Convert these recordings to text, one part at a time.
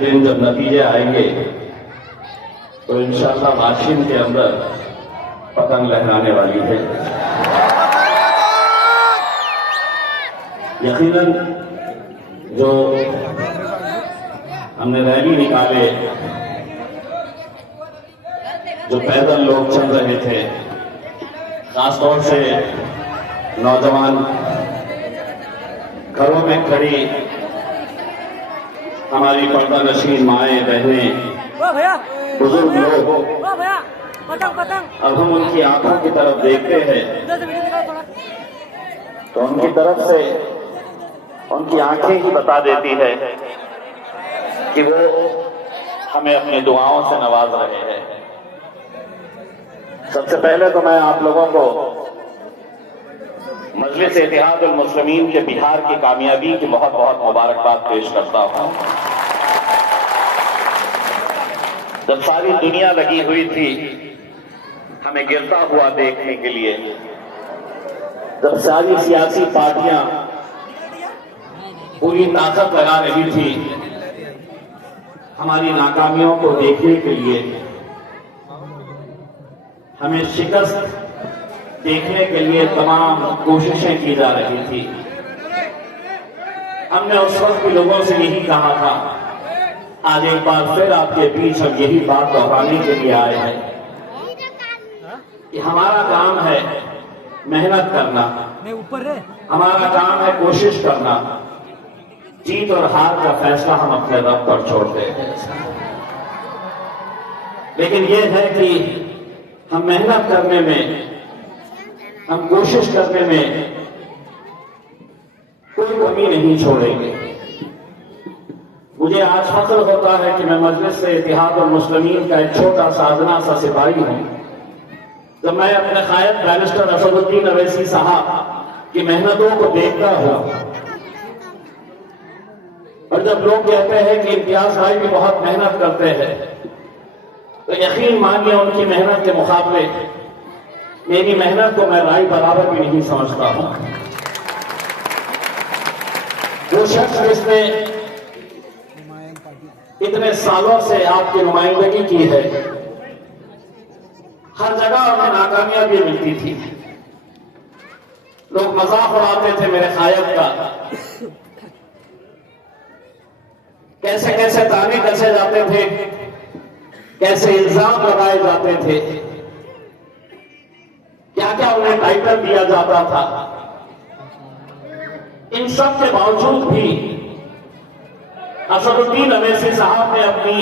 दिन जब नतीजे आएंगे तो इंशाअल्लाह वाशिम के अंदर पतंग लहराने वाली है। यकीनन जो हमने रैली निकाले, जो पैदल लोग चल रहे थे, खासतौर से नौजवान, घरों में खड़ी हमारी पर्दा नशीन माएँ बहनें, बुजुर्ग लोग, अब हम उनकी आंखों की तरफ देखते हैं तो उनकी तरफ से उनकी आंखें ही बता देती है कि वो हमें अपनी दुआओं से नवाज रहे हैं। सबसे पहले तो मैं आप लोगों को मजलिस इत्तेहादुल मुस्लिमीन के बिहार की कामयाबी की बहुत बहुत मुबारकबाद पेश करता हूं। जब सारी दुनिया लगी हुई थी हमें गिरता हुआ देखने के लिए, जब सारी सियासी पार्टियां पूरी ताकत लगा रही थी हमारी नाकामियों को देखने के लिए, हमें शिकस्त देखने के लिए तमाम कोशिशें की जा रही थी, हमने उस वक्त भी लोगों से यही कहा था, आज एक बार फिर आपके बीच हम यही बात दोहराने के लिए आए हैं कि हमारा काम है मेहनत करना, हमारा काम है कोशिश करना, जीत और हार का फैसला हम अपने रब पर छोड़ते हैं। लेकिन यह है कि हम मेहनत करने में, हम कोशिश करने में कोई कमी नहीं छोड़ेंगे। मुझे आज फख्र होता है कि मैं मजलिस से इत्तेहादुल मुस्लिमीन का एक छोटा सा अदना सा सिपाही हूं। जब मैं अपने कायद बैरिस्टर असदुद्दीन अवैसी साहब की मेहनतों को देखता हूं और जब लोग कहते हैं कि इम्तियाज भाई भी बहुत मेहनत करते हैं, तो यकीन मानिए उनकी मेहनत के मुकाबले मेरी मेहनत को मैं राई बराबर भी नहीं समझता हूं। वो शख्स जिसने इतने सालों से आपकी नुमाइंदगी की है, हर जगह उन्हें नाकामियां भी मिलती थी, लोग मजाक उड़ाते थे मेरे कायद का, कैसे कैसे ताने कसे जाते थे, कैसे इल्जाम लगाए जाते थे, क्या क्या उन्हें टाइटल दिया जाता था। इन सब के बावजूद भी असदुद्दीन अवैसी साहब ने अपनी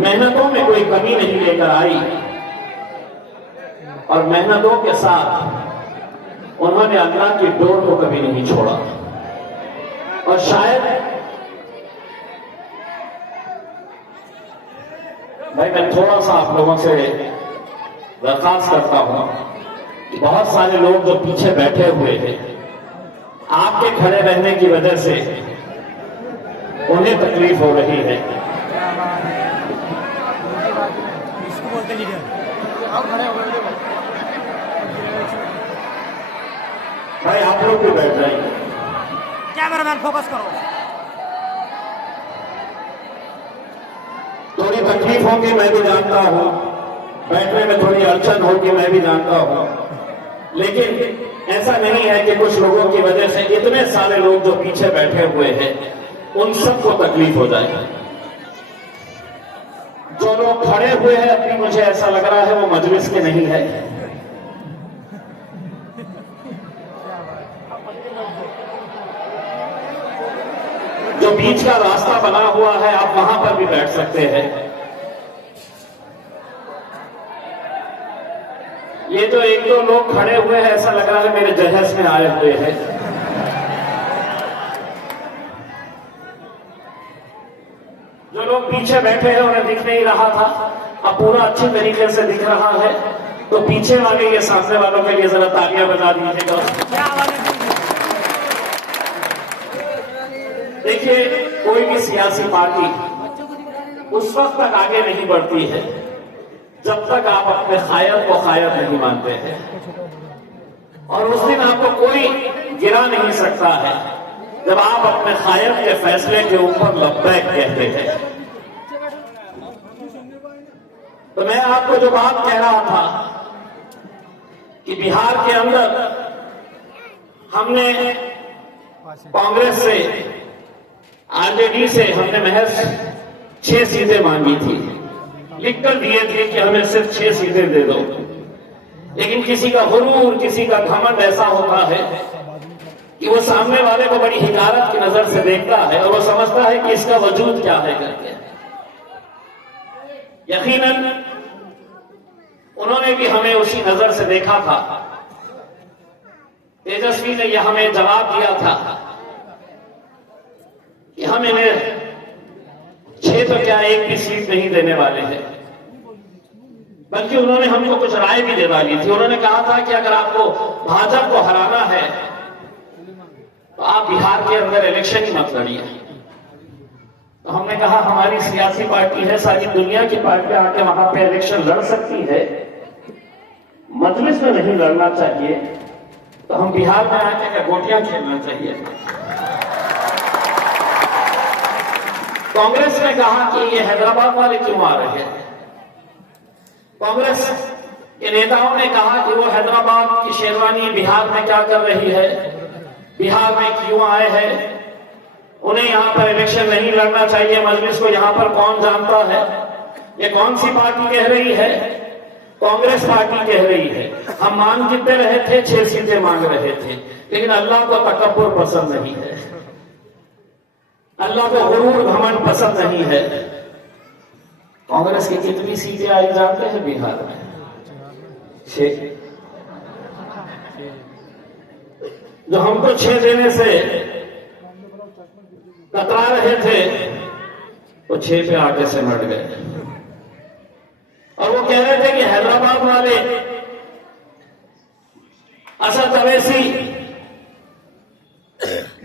मेहनतों में कोई कमी नहीं लेकर आई और मेहनतों के साथ उन्होंने अल्लाह की डोर को कभी नहीं छोड़ा। और शायद भाई मैं थोड़ा सा आप लोगों से दरखास्त करता हूं कि बहुत सारे लोग जो पीछे बैठे हुए हैं, आपके खड़े रहने की वजह से उन्हें तकलीफ हो रही है। भाई आप लोग भी बैठ जाइए, कैमरामैन फोकस करो। थोड़ी तकलीफ होगी मैं भी जानता हूं, बैठने में थोड़ी अड़चन होगी मैं भी जानता हूं, लेकिन ऐसा नहीं है कि कुछ लोगों की वजह से इतने सारे लोग जो पीछे बैठे हुए हैं उन सबको तकलीफ हो जाएगी। जो लोग खड़े हुए हैं अभी मुझे ऐसा लग रहा है वो मजलिस के नहीं है। जो बीच का रास्ता बना हुआ है आप वहां पर भी बैठ सकते हैं। ये जो एक दो लोग खड़े हुए हैं ऐसा लग रहा है मेरे जहज में आए हुए हैं। जो लोग पीछे बैठे हैं उन्हें दिख नहीं रहा था, अब पूरा अच्छी तरीके से दिख रहा है, तो पीछे वाले ये सामने वालों के लिए जरा तालियां बजा दीजिएगा। देखिए कोई भी सियासी पार्टी उस वक्त तक आगे नहीं बढ़ती है जब तक आप अपने कायद को कायद नहीं मानते हैं, और उस दिन आपको कोई गिरा नहीं सकता है जब आप अपने कायद के फैसले के ऊपर लब्बैक कहते हैं। तो मैं आपको जो बात कह रहा था कि बिहार के अंदर हमने कांग्रेस से, आरजेडी से हमने महज 6 सीटें मांगी थी, लिखकर दिए थे कि हमें सिर्फ 6 सीटें दे दो। लेकिन किसी का गुरूर, किसी का घमंड ऐसा होता है कि वो सामने वाले को बड़ी हिकारत की नजर से देखता है और वो समझता है कि इसका वजूद क्या है करके। यकीनन उन्होंने भी हमें उसी नजर से देखा था। तेजस्वी ने यह हमें जवाब दिया था कि हम इन्हें 6 तो क्या 1 भी सीट नहीं देने वाले हैं, बल्कि उन्होंने हमको कुछ राय भी दे डाली थी। उन्होंने कहा था कि अगर आपको भाजपा को हराना है तो आप बिहार के अंदर इलेक्शन ही मत लड़िए। तो हमने कहा हमारी सियासी पार्टी है, सारी दुनिया की पार्टियां आके वहां पे इलेक्शन लड़ सकती है, मजलिस में नहीं लड़ना चाहिए, तो हम बिहार में आके गोटियां खेलना चाहिए। कांग्रेस ने कहा कि ये हैदराबाद वाले क्यों आ रहे हैं। कांग्रेस के नेताओं ने कहा कि वो हैदराबाद की शेरवानी बिहार में क्या कर रही है, बिहार में क्यों आए हैं, उन्हें यहां पर इलेक्शन नहीं लड़ना चाहिए, मजलिस को यहां पर कौन जानता है। ये कौन सी पार्टी कह रही है? कांग्रेस पार्टी कह रही है। हम मांग कितने रहे थे? 6 सीटें मांग रहे थे, लेकिन अल्लाह को तकब्बुर पसंद नहीं है, अल्लाह को गुरूर घमंड पसंद नहीं है। कांग्रेस की कितनी सीटें आई जानते हैं बिहार में? 6। जो हमको 6 देने से कतरा रहे थे वो 6 पे आके सिमट गए। और वो कह रहे थे कि हैदराबाद वाले असद अवैसी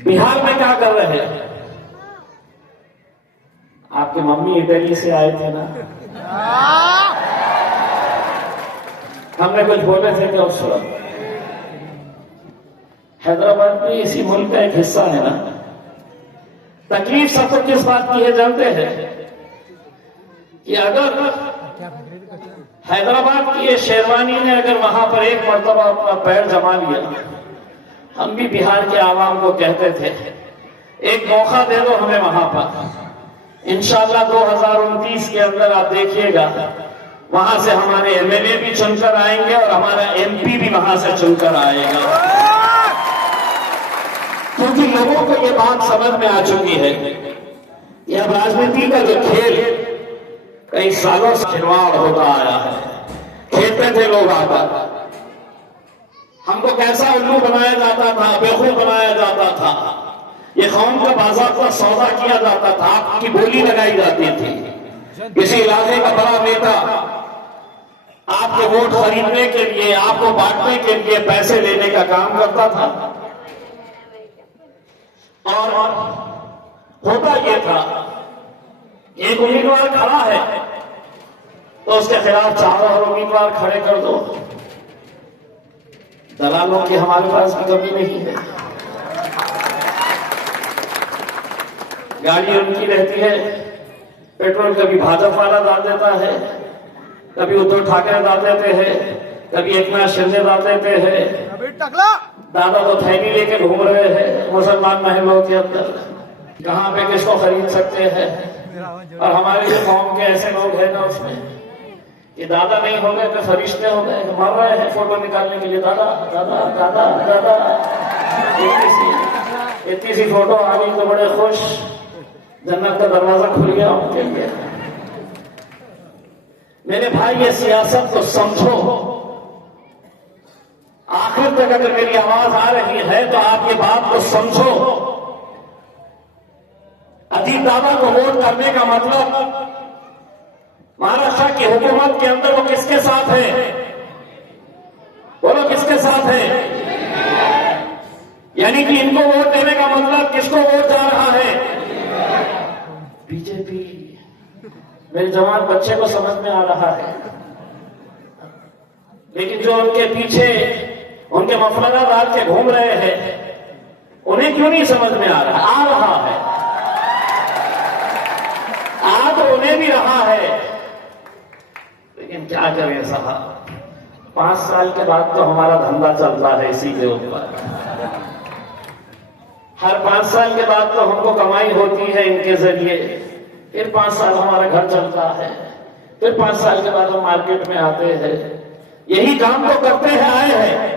बिहार में क्या कर रहे हैं। आपके मम्मी इटली से आए थे ना, हमने कुछ बोले थे कि उस वक्त हैदराबाद भी इसी मुल्क का एक हिस्सा है ना। तकलीफ सबको किस बात की है जानते हैं कि अगर हैदराबाद की ये शेरवानी ने अगर वहां पर एक मर्तबा अपना पैर जमा लिया, हम भी बिहार के आवाम को कहते थे एक मौका दे दो हमें वहां पर, इंशाअल्लाह 2029 के अंदर आप देखिएगा वहां से हमारे एमएलए भी चुनकर आएंगे और हमारा एमपी भी वहां से चुनकर आएगा। क्योंकि लोगों को ये बात समझ में आ चुकी है कि अब राजनीति का जो खेल कई सालों से खिलवाड़ होता आया है। खेलते थे लोग आकर, हमको कैसा उल्लू बनाया जाता था, बेवकूफ बनाया जाता था, ये कौम का बाज़ाब्ता सौदा किया जाता था, आपकी बोली लगाई जाती थी। किसी इलाके का बड़ा नेता आपके वोट खरीदने के लिए, आपको बांटने के लिए पैसे लेने का काम करता था। और होता यह था एक उम्मीदवार खड़ा है तो उसके खिलाफ 4 और उम्मीदवार खड़े कर दो। दलालों की हमारे पास भी कमी नहीं है, गाड़ी उनकी रहती है, पेट्रोल कभी भाजपा वाला डाल देता है, कभी उद्धव ठाकरे डाल देते हैं, कभी एकनाथ शिंदे डाल देते हैं। दादा तो थैली लेके घूम रहे हैं मुसलमान महलों के अंदर, कहां पे किसको खरीद सकते हैं। और हमारे जो कौम के ऐसे लोग हैं ना, उसमें ये दादा नहीं हो गए तो फरिश्ते हो गए, मर रहे हैं फोटो निकालने के लिए। दादा दादा दादा दादा, इतनी सी फोटो आ गई तो बड़े खुश, जन्नत का दरवाजा खुल गया उनके लिए। मेरे भाई ये सियासत को समझो, आखिर तक अगर मेरी आवाज आ रही है तो आप ये बात को समझो। अजीत दादा को वोट करने का मतलब महाराष्ट्र की हुकूमत के अंदर वो किसके साथ है? बोलो किसके साथ है? यानी कि इनको वोट देने का मतलब किसको वोट जा रहा है? बीजेपी। मेरे जवान बच्चे को समझ में आ रहा है, लेकिन जो उनके पीछे उनके मफलदा डाल के घूम रहे हैं उन्हें क्यों नहीं समझ में आ रहा? आ रहा है, आ तो उन्हें भी रहा है, लेकिन क्या करें साहब, 5 साल के बाद तो हमारा धंधा चलता है इसी के ऊपर। हर 5 साल के बाद तो हमको कमाई होती है इनके जरिए, फिर 5 साल हमारा घर चलता है, फिर 5 साल के बाद हम मार्केट में आते हैं, यही काम तो करते हैं आए हैं।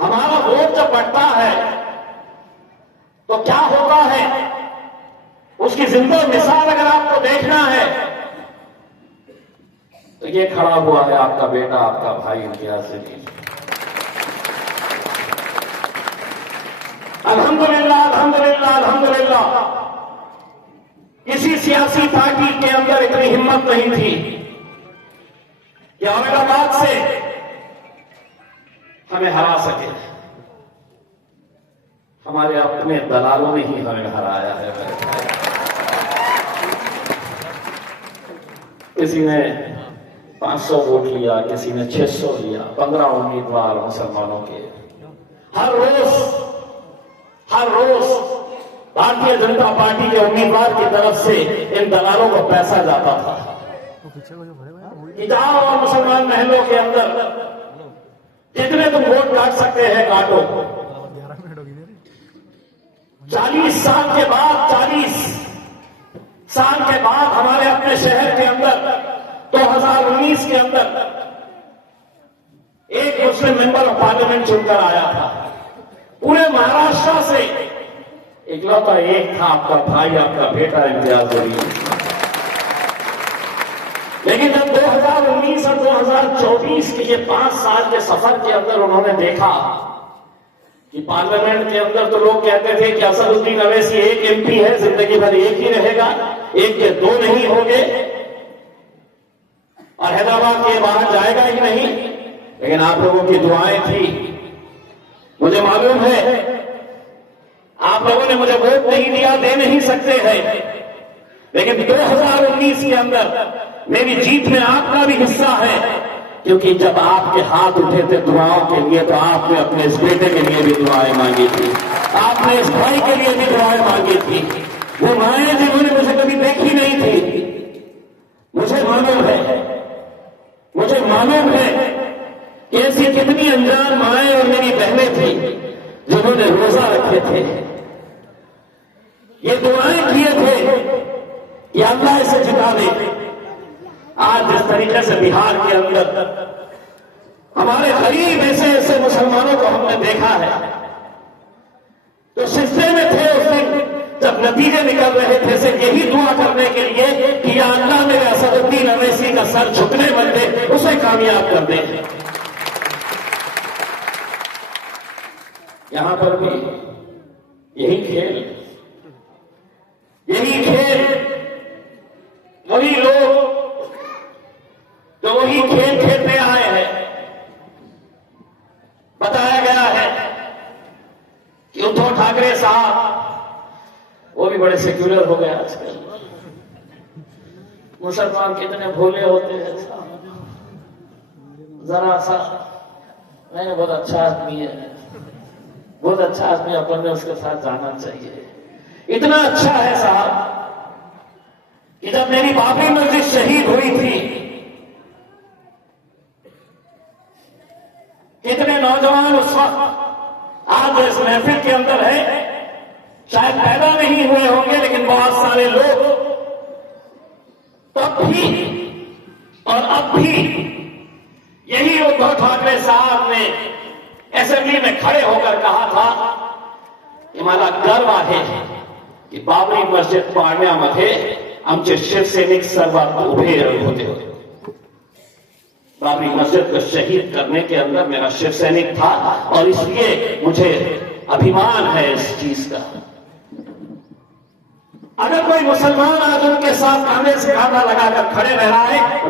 हमारा वोट जब बढ़ता है तो क्या होता है, उसकी जिंदा मिसाल अगर आपको देखना है तो ये खड़ा हुआ है आपका बेटा, आपका भाई इम्तियाज जलील। अल्हम्दुलिल्लाह अल्हम्दुलिल्लाह अल्हम्दुलिल्लाह, किसी सियासी पार्टी के अंदर इतनी हिम्मत नहीं थी कि औरंगाबाद से हमें हरा सके। हमारे अपने दलालों ने ही हमें हराया है। किसी ने 500 वोट लिया, किसी ने 600 लिया, 15 उम्मीदवार मुसलमानों के। हर रोज भारतीय जनता पार्टी के उम्मीदवार की तरफ से इन दलालों को पैसा जाता था कि जाओ और मुसलमान महलों के अंदर जितने तुम वोट काट सकते हैं काटो। 40 साल के बाद हमारे अपने शहर के अंदर 2019 के अंदर एक मुस्लिम मेंबर ऑफ पार्लियामेंट चुनकर आया था। पूरे महाराष्ट्र से इकलौता एक था आपका भाई, आपका बेटा इम्तियाज जलील। लेकिन जब 2019 और 2024 के ये 5 साल के सफर के अंदर उन्होंने देखा कि पार्लियामेंट के अंदर तो लोग कहते थे कि असदुद्दीन अवैसी एक एमपी है, जिंदगी भर एक ही रहेगा, एक के 2 नहीं होंगे और हैदराबाद के बाहर जाएगा ही नहीं। लेकिन आप लोगों की दुआएं थी, मुझे मालूम है आप लोगों ने मुझे वोट नहीं दिया, दे नहीं सकते हैं, लेकिन 2019 के अंदर मेरी जीत में आपका भी हिस्सा है, क्योंकि जब आपके हाथ उठे थे दुआओं के लिए तो आपने अपने इस बेटे के लिए भी दुआएं मांगी थी, आपने इस भाई के लिए भी दुआएं मांगी थी। वो माएं जिन्होंने मुझे कभी देखी नहीं थी, मुझे मालूम है कि ऐसी कितनी अनजान माएं और मेरी बहनें थी जिन्होंने रोजा रखे थे, ये दुआएं किए थे कि अल्लाह इसे जिता दे। आज जिस तरीके से बिहार के अंदर हमारे करीब ऐसे मुसलमानों को हमने देखा है, तो सिलसिले में थे उस दिन जब नतीजे निकल रहे थे, से यही दुआ करने के लिए कि या अल्लाह मेरे असदुद्दीन अवैसी का सर झुकने मत दे, उसे कामयाब कर दे। यहां पर भी यही खेल वही लोग जो वही खेल खेलते आए हैं। बताया गया है कि उद्धव ठाकरे साहब वो भी बड़े सेक्युलर हो गए आजकल। मुसलमान कितने भोले होते हैं साहब, जरा सा नहीं, बहुत अच्छा आदमी है, बहुत अच्छा आदमी, अपन ने उसके साथ जाना चाहिए। इतना अच्छा है साहब कि जब मेरी बाबरी मस्जिद शहीद हुई थी, कितने नौजवान उस वक्त आज इस महफिल के अंदर है, शायद पैदा नहीं हुए होंगे, लेकिन बहुत सारे लोग तब भी और अब भी यही उद्धव ठाकरे साहब ने असेंबली में खड़े होकर कहा था की मला गर्व आहे की बाबरी मस्जिद पाडण्यामध्ये आमचे शिवसैनिक सर्वात उभे होते। बाबरी मस्जिद को शहीद करने के अंदर मेरा शिवसैनिक था और इसलिए मुझे अभिमान है इस चीज का। अगर कोई मुसलमान आज उनके साथ कांधे से कांधा लगाकर खड़े रह रहा है,